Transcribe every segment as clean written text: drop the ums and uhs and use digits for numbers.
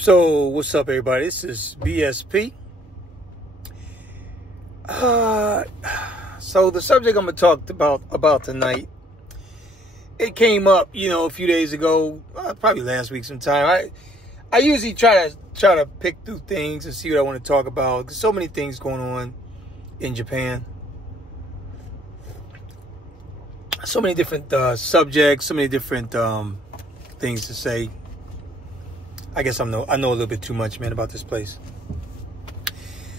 So, what's up, everybody? This is BSP. So the subject I'm going to talk about tonight, it came up, a few days ago, probably last week sometime. I usually try to pick through things and see what I want to talk about. There's so many things going on in Japan. So many different subjects, so many different things to say. I guess I know a little bit too much, man, about this place.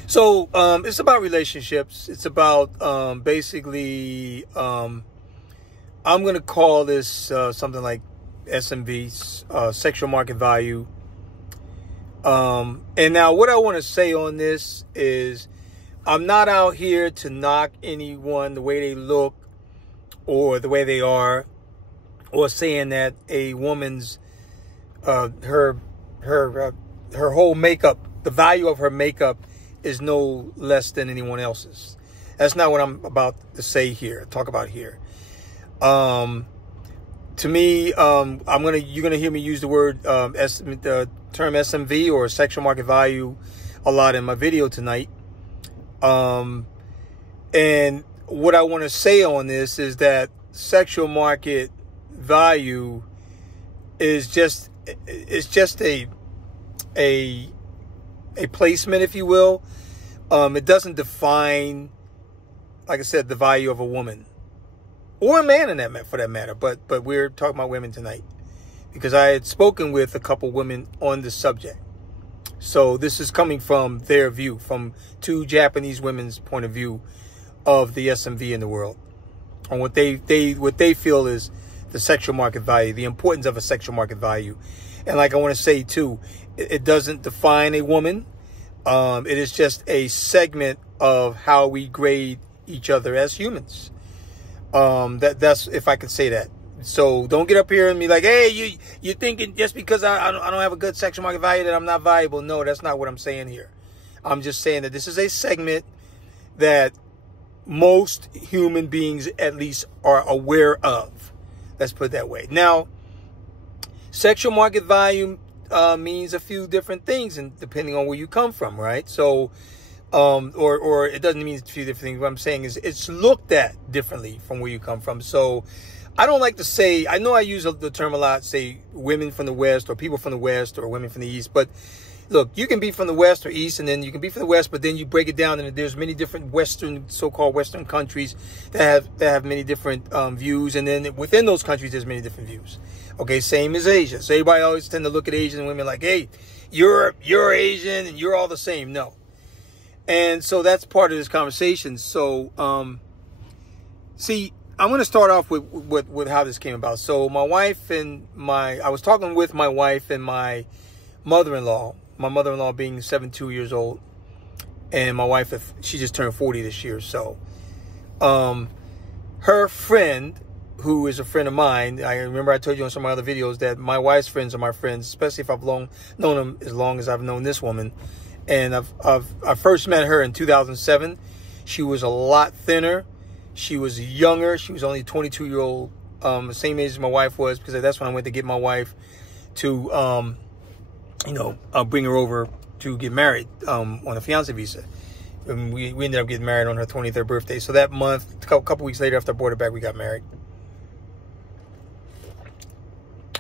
So it's about relationships. It's about basically, I'm going to call this something like SMV, sexual market value. And now what I want to say on this is I'm not out here to knock anyone the way they look or the way they are, or saying that a woman's her whole makeup, the value of her makeup, is no less than anyone else's. That's not what I'm about to say here, talk about here. To me, you're gonna hear me use the word the term SMV or sexual market value a lot in my video tonight. And what I want to say on this is that sexual market value is just a placement, if you will. It doesn't define, like I said, the value of a woman or a man for that matter. But we're talking about women tonight because I had spoken with a couple women on the subject. So this is coming from their view, from two Japanese women's point of view of the SMV in the world, on what they feel is the sexual market value, the importance of a sexual market value. And like I want to say too, it doesn't define a woman. It is just a segment of how we grade each other as humans. That's if I can say that. So don't get up here and be like, hey, you're thinking just because I don't have a good sexual market value that I'm not valuable. No, that's not what I'm saying here. I'm just saying that this is a segment that most human beings at least are aware of. Let's put it that way. Now, sexual market value means a few different things, and depending on where you come from, right? So, or it doesn't mean a few different things. What I'm saying is it's looked at differently from where you come from. So I don't like to say, I know I use the term a lot, say women from the West or people from the West or women from the East, but look, you can be from the West or East, and then you can be from the West, but then you break it down, and there's many different so-called Western countries that have many different views, and then within those countries, there's many different views. Okay, same as Asia. So everybody always tend to look at Asian women like, hey, you're Asian and you're all the same. No. And so that's part of this conversation. So, see, I'm going to start off with how this came about. So I was talking with my wife and my mother-in-law being 72 years old, and my wife, she just turned 40 this year. So, her friend, who is a friend of mine, I remember I told you on some of my other videos that my wife's friends are my friends, especially if I've known them as long as I've known this woman. And I first met her in 2007. She was a lot thinner. She was younger. She was only 22-year-old, the same age as my wife was, because that's when I went to get my wife to, bring her over to get married on a fiancé visa. And we ended up getting married on her 23rd birthday. So that month, a couple weeks later after I brought her back, we got married.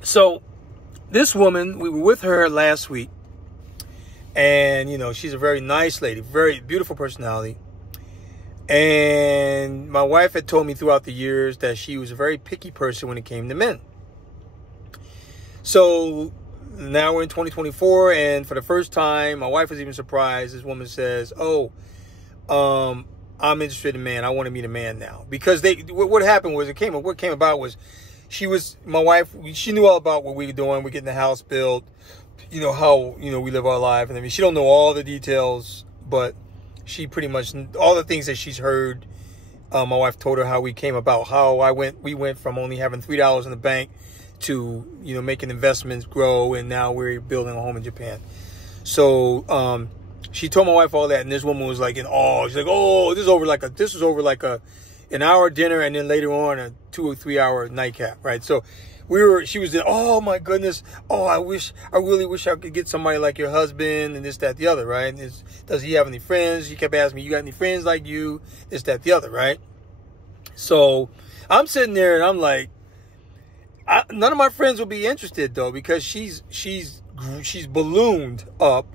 So this woman, we were with her last week, and, she's a very nice lady, very beautiful personality. And my wife had told me throughout the years that she was a very picky person when it came to men. So now we're in 2024, and for the first time, my wife was even surprised. This woman says, I'm interested in a man. I want to meet a man now. Because what happened was, what came about was, my wife, she knew all about what we were doing. We're getting the house built, how, we live our life. And I mean, she don't know all the details, but she pretty much, all the things that she's heard, my wife told her how we came about, we went from only having $3 in the bank to, making investments grow. And now we're building a home in Japan. So, she told my wife all that. And this woman was like in awe. She's like, oh, this is over like an hour dinner, and then later on a 2 or 3 hour nightcap, right? So she was there, oh my goodness, oh, I really wish I could get somebody like your husband, and this, that, the other, right? And does he have any friends? She kept asking me, you got any friends like you? This, that, the other, right? So I'm sitting there and I'm like, none of my friends will be interested though, because she's ballooned up.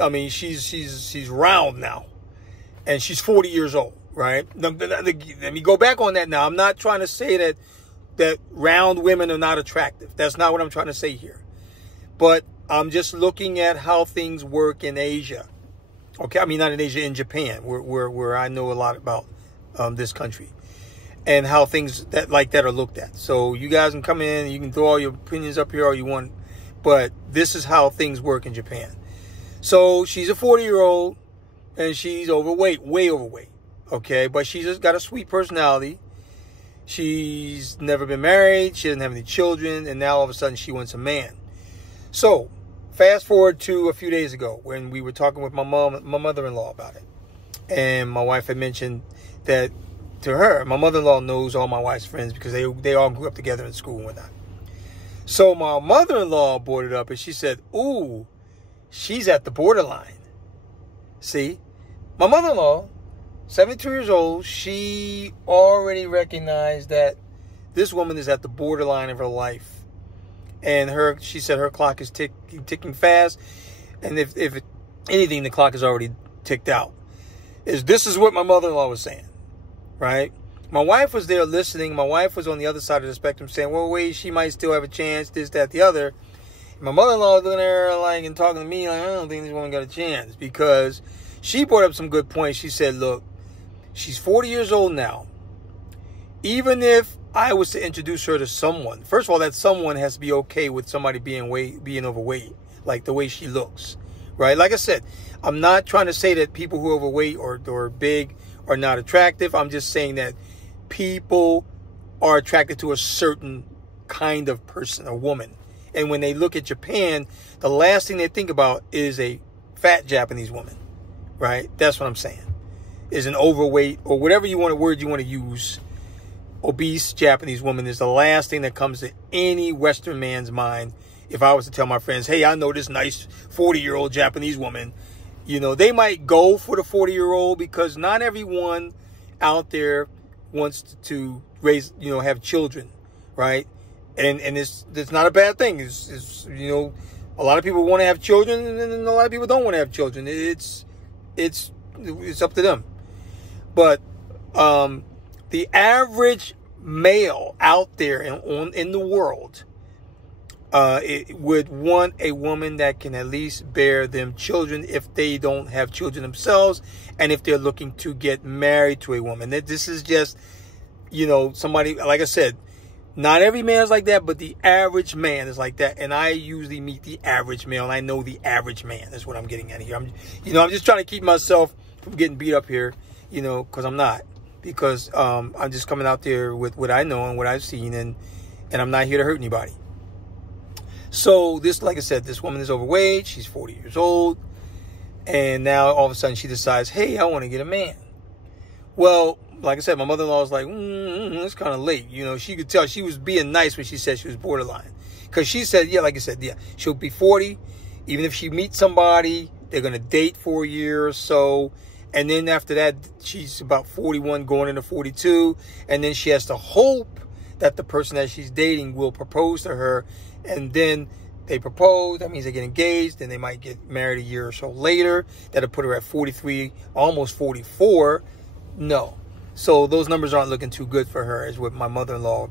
I mean, she's round now, and she's 40 years old, right? Let me go back on that now. I'm not trying to say that round women are not attractive. That's not what I'm trying to say here. But I'm just looking at how things work in Asia. Okay, I mean, not in Asia, in Japan, where I know a lot about this country, and how things like that are looked at. So you guys can come in, you can throw all your opinions up here all you want, but this is how things work in Japan. So she's a 40-year-old, and she's overweight, way overweight. Okay, but she's just got a sweet personality. She's never been married. She doesn't have any children. And now all of a sudden she wants a man. So fast forward to a few days ago when we were talking with my mother-in-law about it. And my wife had mentioned that to her. My mother-in-law knows all my wife's friends because they all grew up together in school and whatnot. So my mother-in-law brought it up and she said, ooh, she's at the borderline. See, my mother-in-law, 72 years old, she already recognized that this woman is at the borderline of her life. And she said her clock is ticking fast. And if anything, the clock is already ticked out. This is what my mother-in-law was saying, right? My wife was there listening. My wife was on the other side of the spectrum saying, well, wait, she might still have a chance, this, that, the other. And my mother-in-law was looking at her like, and talking to me like, I don't think this woman got a chance, because she brought up some good points. She said, look, she's 40 years old now. Even if I was to introduce her to someone, first of all, that someone has to be okay with somebody being overweight, like the way she looks, right? Like I said, I'm not trying to say that people who are overweight or big are not attractive. I'm just saying that people are attracted to a certain kind of person, a woman. And when they look at Japan, the last thing they think about is a fat Japanese woman, right? That's what I'm saying. Is an overweight, or whatever word you want to use, obese Japanese woman is the last thing that comes to any Western man's mind. If I was to tell my friends, hey, I know this nice 40-year-old Japanese woman, they might go for the 40-year-old because not everyone out there wants to raise, have children, right? And it's not a bad thing. It's a lot of people want to have children, and a lot of people don't want to have children. It's up to them. But the average male out there in the world would want a woman that can at least bear them children if they don't have children themselves, and if they're looking to get married to a woman. This is just, somebody, like I said, not every man is like that, but the average man is like that. And I usually meet the average male, and I know the average man. That's what I'm getting at here. I'm just trying to keep myself from getting beat up here, because I'm not. Because I'm just coming out there with what I know and what I've seen, and I'm not here to hurt anybody. So like I said, this woman is overweight. She's 40 years old. And now all of a sudden she decides, hey, I want to get a man. Well, like I said, my mother-in-law was like, it's kind of late. She could tell she was being nice when she said she was borderline. Because she said, like I said, she'll be 40. Even if she meets somebody, they're going to date for a year or so. And then after that, she's about 41 going into 42. And then she has to hope that the person that she's dating will propose to her. And then they propose. That means they get engaged. Then they might get married a year or so later. That'll put her at 43, almost 44. No. So those numbers aren't looking too good for her, is what my mother-in-law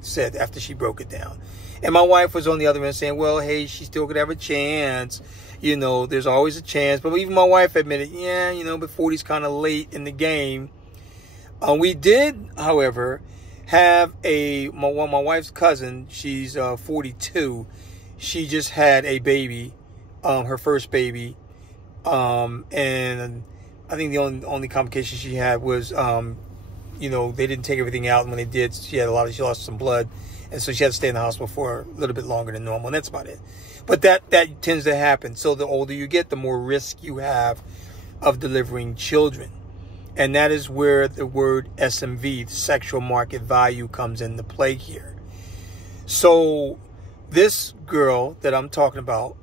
said after she broke it down. And my wife was on the other end saying, well, hey, she still could have a chance. There's always a chance. But even my wife admitted, but 40's kind of late in the game. We did, however, have my wife's cousin. She's 42. She just had a baby, her first baby. And I think the only complication she had was, they didn't take everything out. And when they did, she lost some blood. And so she had to stay in the hospital for a little bit longer than normal. And that's about it. But that tends to happen. So the older you get, the more risk you have of delivering children. And that is where the word SMV, sexual market value, comes into play here. So this girl that I'm talking about,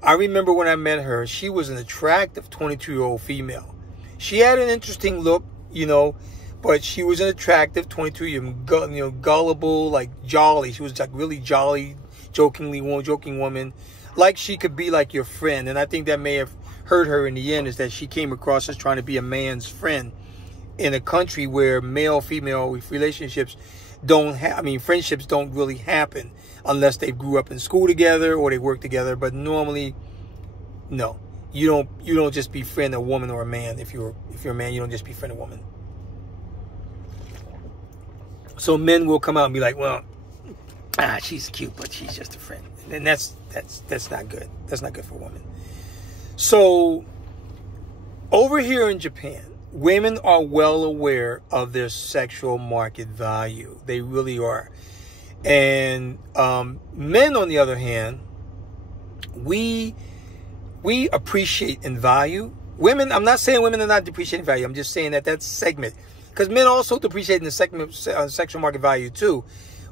I remember when I met her, she was an attractive 22-year-old female. She had an interesting look, you know, but she was an attractive 22-year-old, gullible, like jolly. She was like really jolly, joking woman. Like she could be like your friend. And I think that may have hurt her in the end, is that she came across as trying to be a man's friend in a country where male-female relationships friendships don't really happen unless they grew up in school together or they work together. But normally, no, you don't just befriend a woman or a man. If you're a man, you don't just befriend a woman. So men will come out and be like, well, she's cute, but she's just a friend. And that's not good. That's not good for a woman. So over here in Japan, women are well aware of their sexual market value. They really are. And men, on the other hand, we appreciate and value. Women, I'm not saying women are not depreciating value. I'm just saying that segment. Because men also depreciate in the segment, sexual market value too.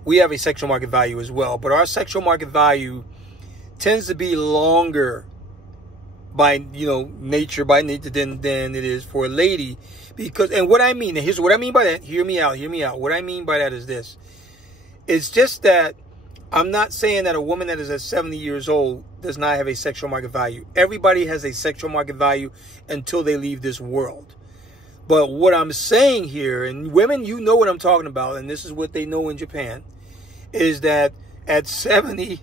We have a sexual market value as well. But our sexual market value tends to be longer by nature than it is for a lady. Because, and what I mean, here's what I mean by that. Hear me out. What I mean by that is this. It's just that I'm not saying that a woman that is at 70 years old does not have a sexual market value. Everybody has a sexual market value until they leave this world. But what I'm saying here, and women, you know what I'm talking about, and this is what they know in Japan, is that at 70,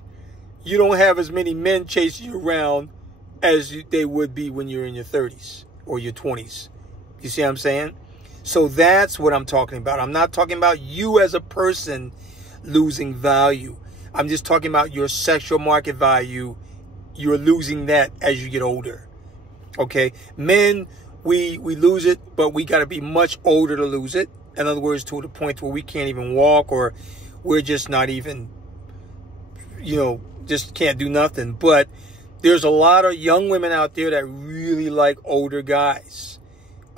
you don't have as many men chasing you around as they would be when you're in your 30s or your 20s. You see what I'm saying? So that's what I'm talking about. I'm not talking about you as a person losing value. I'm just talking about your sexual market value. You're losing that as you get older. Okay? Men, we lose it, but we got to be much older to lose it. In other words, to the point where we can't even walk, or we're just not even, just can't do nothing. But there's a lot of young women out there that really like older guys.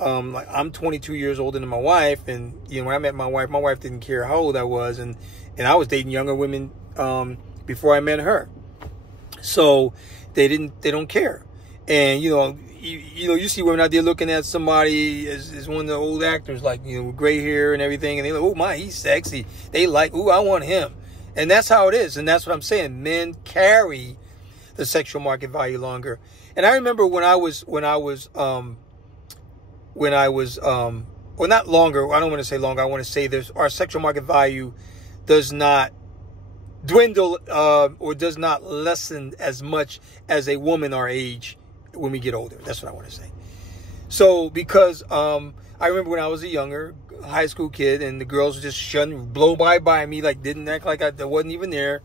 Like I'm 22 years older than my wife, and when I met my wife didn't care how old I was, and I was dating younger women before I met her. So they don't care. And you see women out there looking at somebody as one of the old actors, like with gray hair and everything, and they're like, oh my, he's sexy. They like, ooh, I want him. And that's how it is. And that's what I'm saying. Men carry the sexual market value longer. And I remember when I was well, not longer. I don't want to say longer. I want to say our sexual market value does not dwindle or does not lessen as much as a woman our age when we get older. That's what I want to say. So because I remember when I was a younger high school kid, and the girls would just blow by me, like didn't act like I wasn't even there.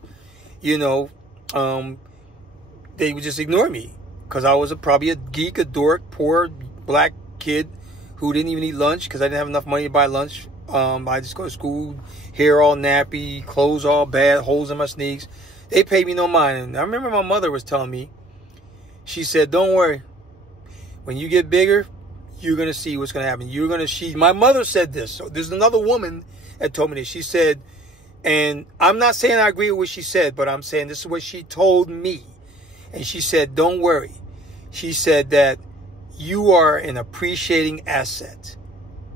They would just ignore me because I was probably a geek, a dork, poor black kid who didn't even eat lunch because I didn't have enough money to buy lunch. I just go to school, hair all nappy, clothes all bad, holes in my sneaks. They paid me no mind. And I remember my mother was telling me, she said, don't worry. When you get bigger, you're going to see what's going to happen. My mother said this. So there's another woman that told me this. She said, and I'm not saying I agree with what she said, but I'm saying this is what she told me. And she said, don't worry. She said that you are an appreciating asset.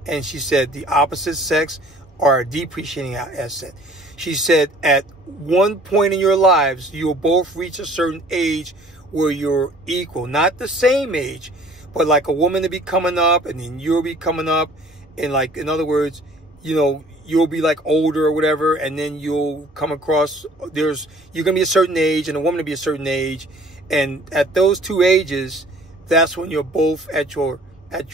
And she said the opposite sex are a depreciating asset. She said at one point in your lives, you'll both reach a certain age where you're equal. Not the same age, but like a woman to be coming up, and then you'll be coming up. And like, in other words, you'll be like older or whatever, and then you'll come across, you're going to be a certain age and a woman to be a certain age. And at those two ages, that's when you're both at your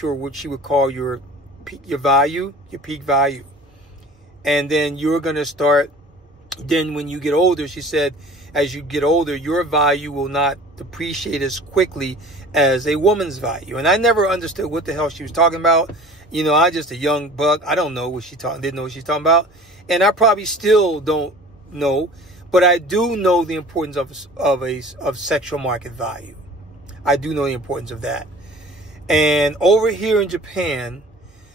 what she would call your value, your peak value. And then you're going to start, then when you get older, she said, as you get older, your value will not depreciate as quickly as a woman's value. And I never understood what the hell she was talking about. I just a young buck. I don't know what didn't know what she's talking about. And I probably still don't know, but I do know the importance of sexual market value. I do know the importance of that. And over here in Japan,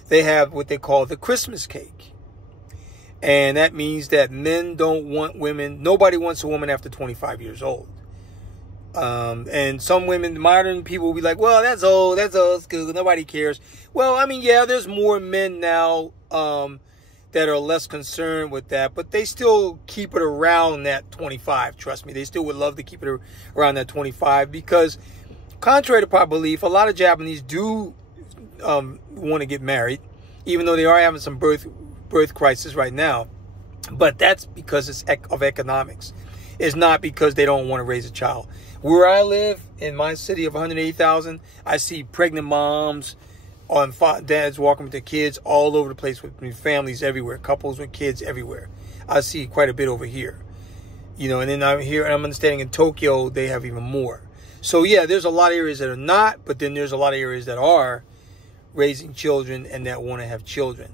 they have what they call the Christmas cake. And that means that men don't want women. Nobody wants a woman after 25 years old. And some women, modern people will be like, well, that's old school, nobody cares. Well, I mean, yeah, there's more men now that are less concerned with that, but they still keep it around that 25, trust me. They still would love to keep it around that 25 because, contrary to popular belief, a lot of Japanese do want to get married, even though they are having some birth crisis right now. But that's because it's of economics. It's not because they don't want to raise a child. Where I live, in my city of 180,000, I see pregnant moms on dads walking with their kids all over the place with families everywhere, couples with kids everywhere. I see quite a bit over here. You know, and then I'm understanding in Tokyo, they have even more. So yeah, there's a lot of areas that are not, but then there's a lot of areas that are raising children and that want to have children.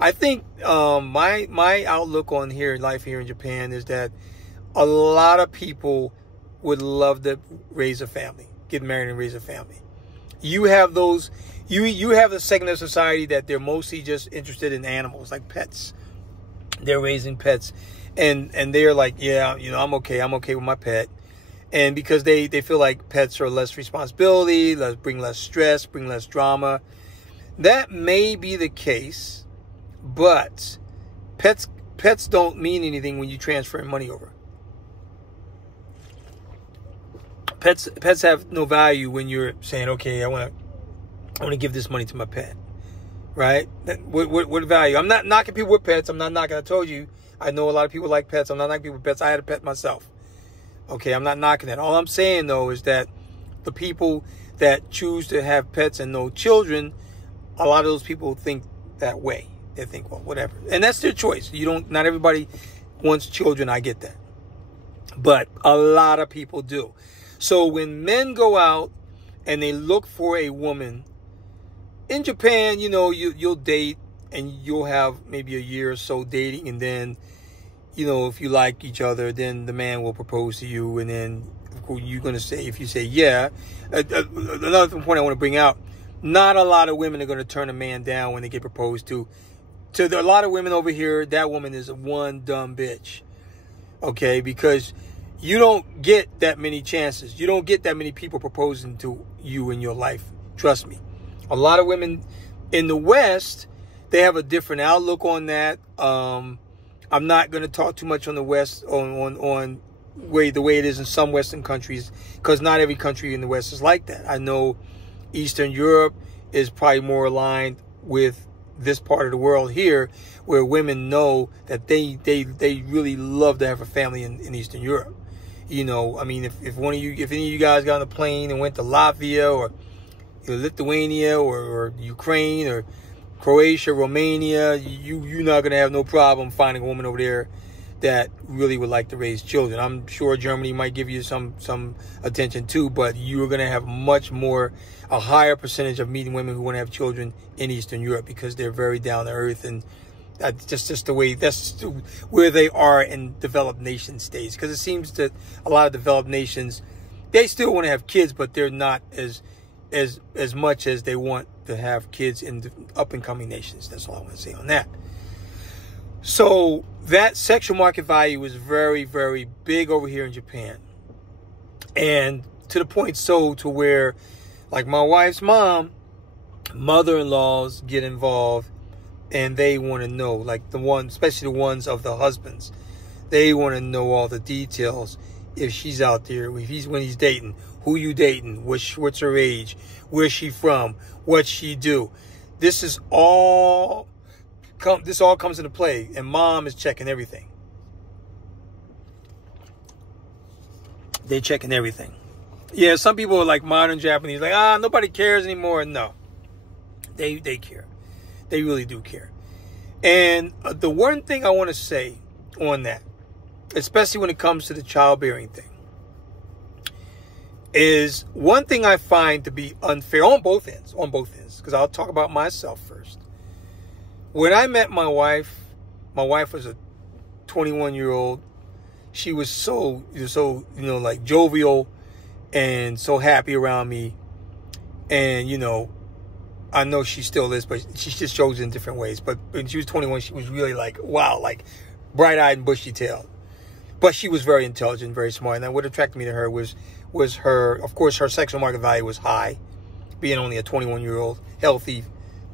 I think my outlook on life here in Japan is that a lot of people would love to raise a family, get married and raise a family. You have those, you have the segment of society that they're mostly just interested in animals, like pets. They're raising pets, and they're like, yeah, you know, I'm okay with my pet. And because they feel like pets are less responsibility, bring less stress, bring less drama. That may be the case, but pets don't mean anything when you transfer money over. Pets have no value when you're saying, okay, I want to give this money to my pet, right? What value? I'm not knocking people with pets. I'm not knocking. I told you, I know a lot of people like pets. I'm not knocking people with pets. I had a pet myself. Okay, I'm not knocking that. All I'm saying though is that the people that choose to have pets and no children, a lot of those people think that way. They think, well, whatever, and that's their choice. Not everybody wants children. I get that, but a lot of people do. So when men go out and they look for a woman in Japan, you know, you'll date and you'll have maybe a year or so dating. And then, you know, if you like each other, then the man will propose to you. And then you're going to say, if you say, yeah, another point I want to bring out, not a lot of women are going to turn a man down when they get proposed to. To a lot of women over here, that woman is one dumb bitch. Okay, because you don't get that many chances. You don't get that many people proposing to you in your life. Trust me. A lot of women in the West, they have a different outlook on that. I'm not going to talk too much on the West, on the way it is in some Western countries, because not every country in the West is like that. I know Eastern Europe is probably more aligned with this part of the world here, where women know that they really love to have a family in Eastern Europe. You know, I mean, if any of you guys got on a plane and went to Latvia or Lithuania or Ukraine or Croatia, Romania, you're not going to have no problem finding a woman over there that really would like to raise children. I'm sure Germany might give you some attention too, but you're going to have a higher percentage of meeting women who want to have children in Eastern Europe because they're very down to earth, and that's just the way, that's where they are in developed nation states. Because it seems that a lot of developed nations, they still want to have kids, but they're not as much as they want to have kids in the up and coming nations. That's all I want to say on that. So that sexual market value is very, very big over here in Japan. And to the point to where, like my wife's mother-in-laws get involved, and they want to know, like especially the ones of the husbands, they want to know all the details. If she's out there, when he's dating, who you dating, what's her age, where's she from, what she do. This all comes into play, and mom is checking everything. They're checking everything. Yeah, some people are like modern Japanese, like, nobody cares anymore. No, they care. They really do care. And the one thing I want to say on that, especially when it comes to the childbearing thing, is one thing I find to be unfair on both ends, because I'll talk about myself first. When I met my wife was a 21-year-old. She was so like jovial and so happy around me. And, I know she still is, but she just shows it in different ways. But when she was 21, she was really like, wow, like bright-eyed and bushy-tailed. But she was very intelligent, very smart. And what attracted me to her was her, of course, her sexual market value was high, being only a 21-year-old, healthy,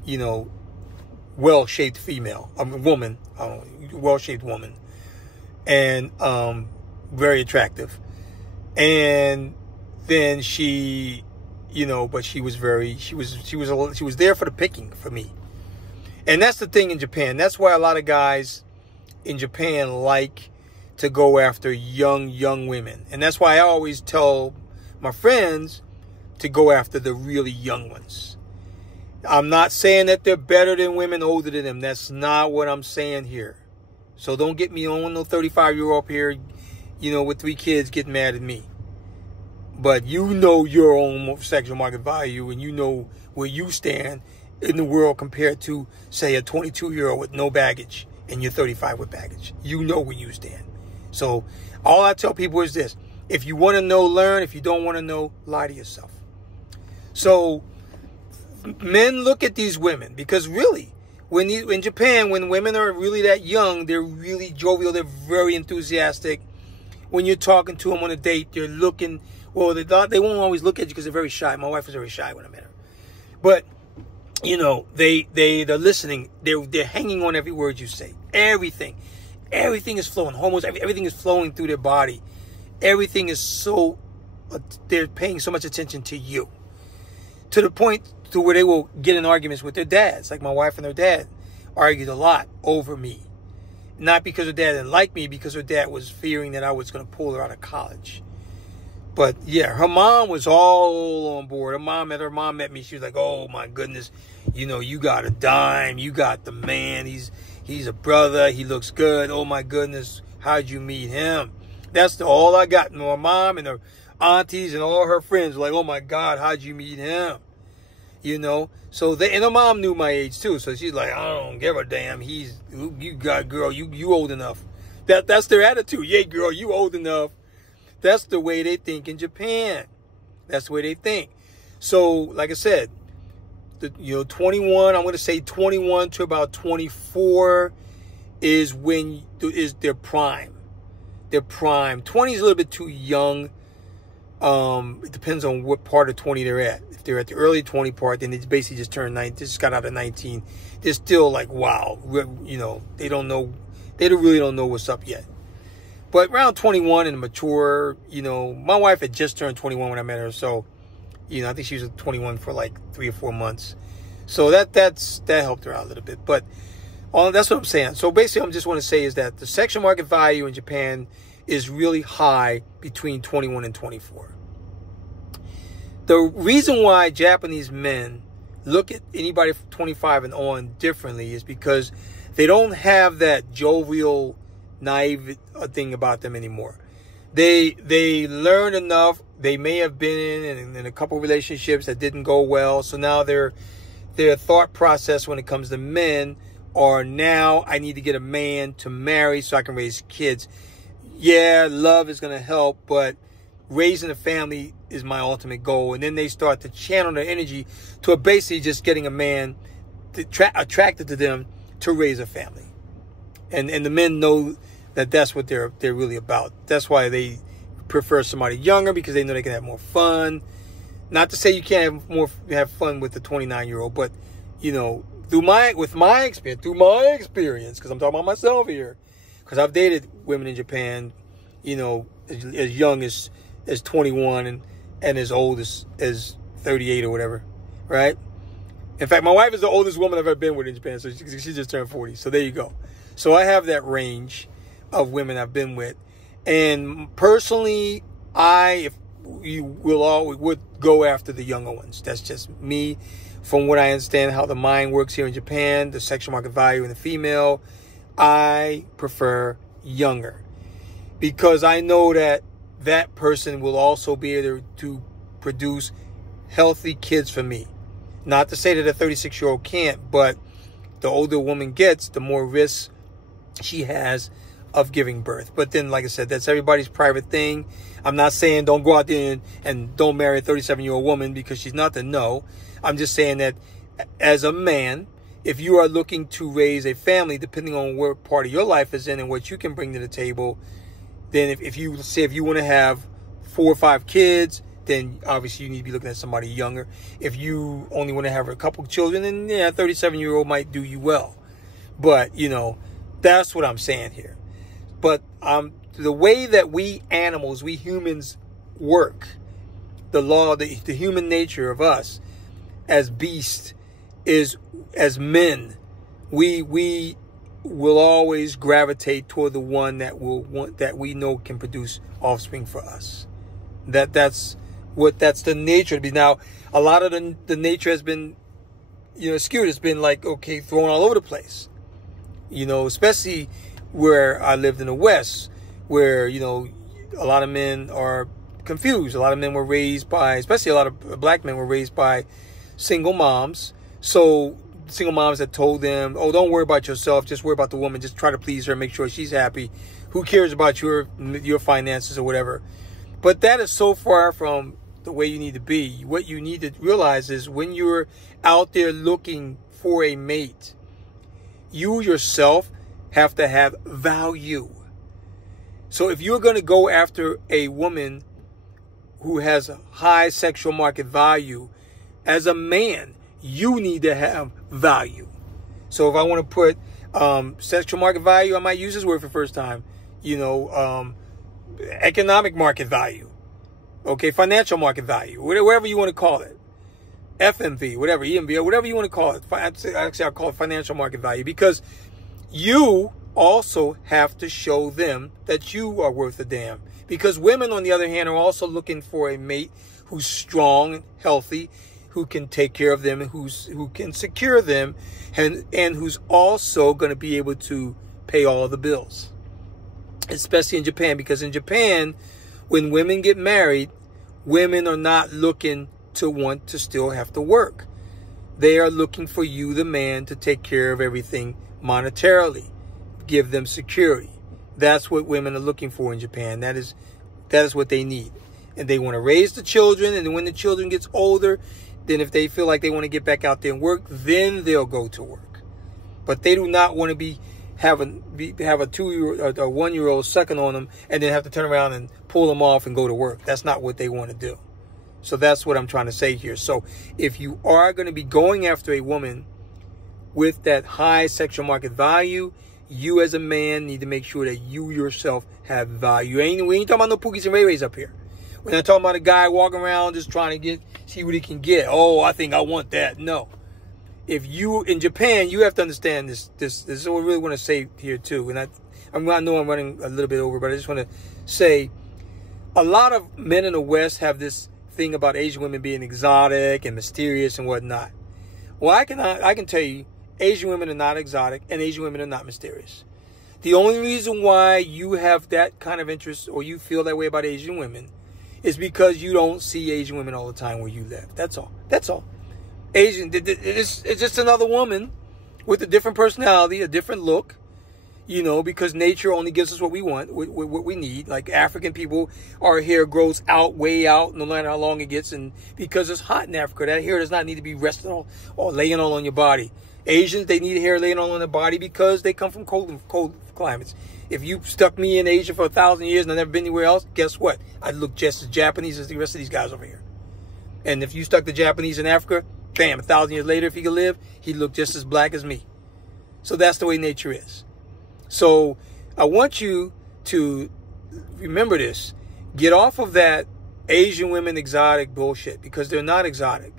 you know, well-shaped female, woman, well-shaped woman, and very attractive. And then she, you know, but she was there for the picking for me. And that's the thing in Japan. That's why a lot of guys in Japan like to go after young women. And that's why I always tell my friends to go after the really young ones. I'm not saying that they're better than women older than them. That's not what I'm saying here. So don't get me on no 35-year-old up here, you know, with 3 kids getting mad at me. But you know your own sexual market value, and you know where you stand in the world compared to, say, a 22-year-old with no baggage and you're 35 with baggage. You know where you stand. So all I tell people is this. If you want to know, learn. If you don't want to know, lie to yourself. So men look at these women because really, in Japan, when women are really that young, they're really jovial. They're very enthusiastic. When you're talking to them on a date, they're looking. Well, they won't always look at you because they're very shy. My wife was very shy when I met her. But, you know, they're listening. They're hanging on every word you say. Everything is flowing. Everything is flowing through their body. Everything is so, they're paying so much attention to you. To the point to where they will get in arguments with their dads. Like my wife and her dad argued a lot over me. Not because her dad didn't like me, because her dad was fearing that I was going to pull her out of college. But yeah, her mom was all on board. Her mom met me. She was like, "Oh my goodness, you know, you got a dime. You got the man. He's a brother. He looks good. Oh my goodness, how'd you meet him?" That's all I got. And my mom and her aunties and all her friends were like, "Oh my God, how'd you meet him?" You know. So and her mom knew my age too. So she's like, "I don't give a damn. You got girl. You old enough." That's their attitude. "Yeah, girl, you old enough." That's the way they think in Japan. That's the way they think. So, like I said, 21, I'm going to say 21 to about 24 is their prime. Their prime. 20 is a little bit too young. It depends on what part of 20 they're at. If they're at the early 20 part, then they basically just turned 19. Just got out of 19. They're still like, wow. You know, they really don't know what's up yet. But around 21 and mature, you know, my wife had just turned 21 when I met her. So, you know, I think she was 21 for like 3 or 4 months. So that helped her out a little bit. But that's what I'm saying. So basically, I just want to say is that the sexual market value in Japan is really high between 21 and 24. The reason why Japanese men look at anybody from 25 and on differently is because they don't have that jovial, naive thing about them anymore. They learned enough. They may have been in a couple relationships that didn't go well. So now their thought process when it comes to men are, now I need to get a man to marry so I can raise kids. Yeah, love is going to help, but raising a family is my ultimate goal. And then they start to channel their energy to basically just getting a man attracted to them to raise a family. And the men know that that's what they're really about. That's why they prefer somebody younger, because they know they can have more fun. Not to say you can't have fun with the 29-year-old, but you know, through my experience, because I'm talking about myself here, because I've dated women in Japan, you know, as young as 21 and as old as 38 or whatever, right? In fact, my wife is the oldest woman I've ever been with in Japan, so she just turned 40. So there you go. So I have that range of women I've been with. And personally, would go after the younger ones. That's just me. From what I understand how the mind works here in Japan, the sexual market value in the female, I prefer younger. Because I know that person will also be able to produce healthy kids for me. Not to say that a 36-year-old can't, but the older a woman gets, the more risk she has of giving birth. But then, like I said, that's everybody's private thing. I'm not saying don't go out there and don't marry a 37-year-old woman because she's nothing. No, I'm just saying that as a man, if you are looking to raise a family, depending on what part of your life is in and what you can bring to the table, then if you want to have 4 or 5 kids, then obviously you need to be looking at somebody younger. If you only want to have a couple of children, then yeah, a 37-year-old might do you well. But, you know, that's what I'm saying here. But the way that we animals, we humans work, the law, the human nature of us as beasts is, as men, we will always gravitate toward the one that we know can produce offspring for us. That's the nature to be. Now, a lot of the nature has been, you know, skewed. It's been like, okay, thrown all over the place. You know, especially where I lived in the West, where, you know, a lot of men are confused. A lot of men were raised by, especially a lot of black men were raised by single moms. So single moms that told them, oh, don't worry about yourself, just worry about the woman, just try to please her, make sure she's happy. Who cares about your finances or whatever? But that is so far from the way you need to be. What you need to realize is when you're out there looking for a mate, you yourself have to have value. So if you're going to go after a woman who has a high sexual market value, as a man, you need to have value. So if I want to put sexual market value, I might use this word for the first time. You know, economic market value. Okay, financial market value. Whatever you want to call it. FMV, whatever, EMV, whatever you want to call it. Actually, I'll call it financial market value, because you also have to show them that you are worth a damn. Because women, on the other hand, are also looking for a mate who's strong, healthy, who can take care of them, who can secure them, and who's also going to be able to pay all the bills. Especially in Japan, because in Japan, when women get married, women are not looking to want to still have to work. They are looking for you, the man, to take care of everything monetarily, give them security. That's what women are looking for in Japan. That is what they need. And they want to raise the children, and when the children gets older, then if they feel like they want to get back out there and work, then they'll go to work. But they do not want to have a 2-year-old or 1-year-old sucking on them and then have to turn around and pull them off and go to work. That's not what they want to do. So that's what I'm trying to say here. So if you are going to be going after a woman with that high sexual market value, you as a man need to make sure that you yourself have value. We ain't talking about no Pookies and Ray Rays up here. We're not talking about a guy walking around just trying to see what he can get. Oh, I think I want that. No. If you, in Japan, you have to understand this. This is what I really want to say here too. And I know I'm running a little bit over, but I just want to say a lot of men in the West have this thing about Asian women being exotic and mysterious and whatnot. Well, I can tell you, Asian women are not exotic and Asian women are not mysterious. The only reason why you have that kind of interest or you feel that way about Asian women is because you don't see Asian women all the time where you live. That's all. That's all. It's just another woman with a different personality, a different look, you know, because nature only gives us what we want, what we need. Like African people, our hair grows out, way out, no matter how long it gets. And because it's hot in Africa, that hair does not need to be resting or laying all on your body. Asians, they need hair laying all on their body because they come from cold climates. If you stuck me in Asia for 1,000 years and I've never been anywhere else, guess what? I'd look just as Japanese as the rest of these guys over here. And if you stuck the Japanese in Africa, bam, 1,000 years later, if he could live, he'd look just as black as me. So that's the way nature is. So I want you to remember this. Get off of that Asian women exotic bullshit, because they're not exotic.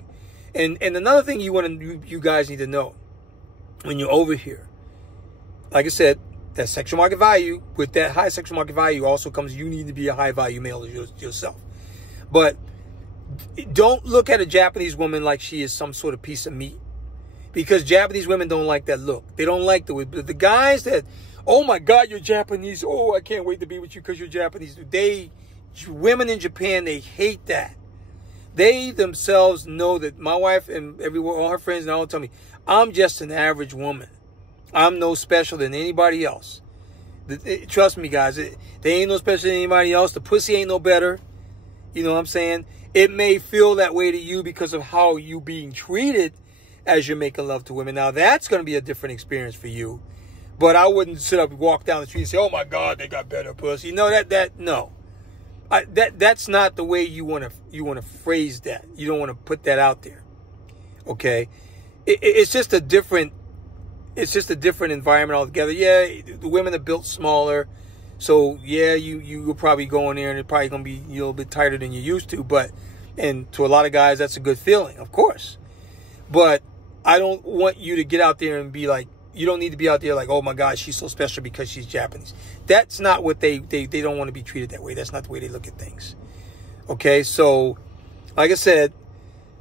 And another thing you guys need to know when you're over here, like I said, that sexual market value, with that high sexual market value also comes you need to be a high value male yourself. But don't look at a Japanese woman like she is some sort of piece of meat, because Japanese women don't like that look. They don't like the guys that, oh my God, you're Japanese. Oh, I can't wait to be with you because you're Japanese. Women in Japan, they hate that. They themselves know that my wife and all her friends and all tell me, I'm just an average woman. I'm no special than anybody else. Trust me, guys. They ain't no special than anybody else. The pussy ain't no better. You know what I'm saying? It may feel that way to you because of how you being treated, as you're making love to women. Now, that's going to be a different experience for you. But I wouldn't sit up and walk down the street and say, oh, my God, they got better pussy. No, no. That's not the way you want to phrase that. You don't want to put that out there. Okay? It's just a different environment altogether. Yeah, the women are built smaller. So, yeah, you will probably go in there and it's probably going to be a little bit tighter than you used to. And to a lot of guys, that's a good feeling, of course. But I don't want you to get out there and be like, you don't need to be out there like, oh, my God, she's so special because she's Japanese. That's not what they don't want to be treated that way. That's not the way they look at things. Okay, so, like I said,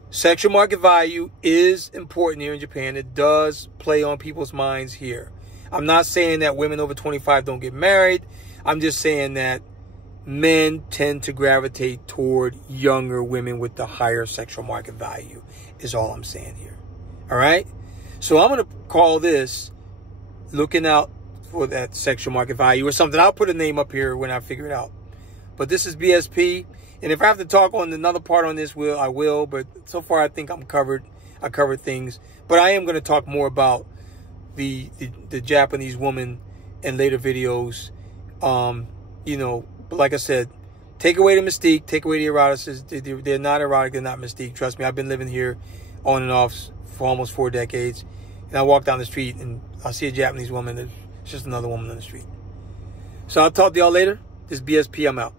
sexual market value is important here in Japan. It does play on people's minds here. I'm not saying that women over 25 don't get married. I'm just saying that men tend to gravitate toward younger women with the higher sexual market value is all I'm saying here. All right? So I'm going to call this looking out for that sexual market value or something. I'll put a name up here when I figure it out. But this is BSP. And if I have to talk on another part on this, I will. But so far, I think I'm covered. I covered things. But I am going to talk more about the Japanese woman in later videos. But like I said, take away the mystique, take away the eroticism. They're not erotic, they're not mystique. Trust me, I've been living here on and off for almost 4 decades. And I walk down the street and I see a Japanese woman. It's just another woman on the street. So I'll talk to y'all later. This is BSP. I'm out.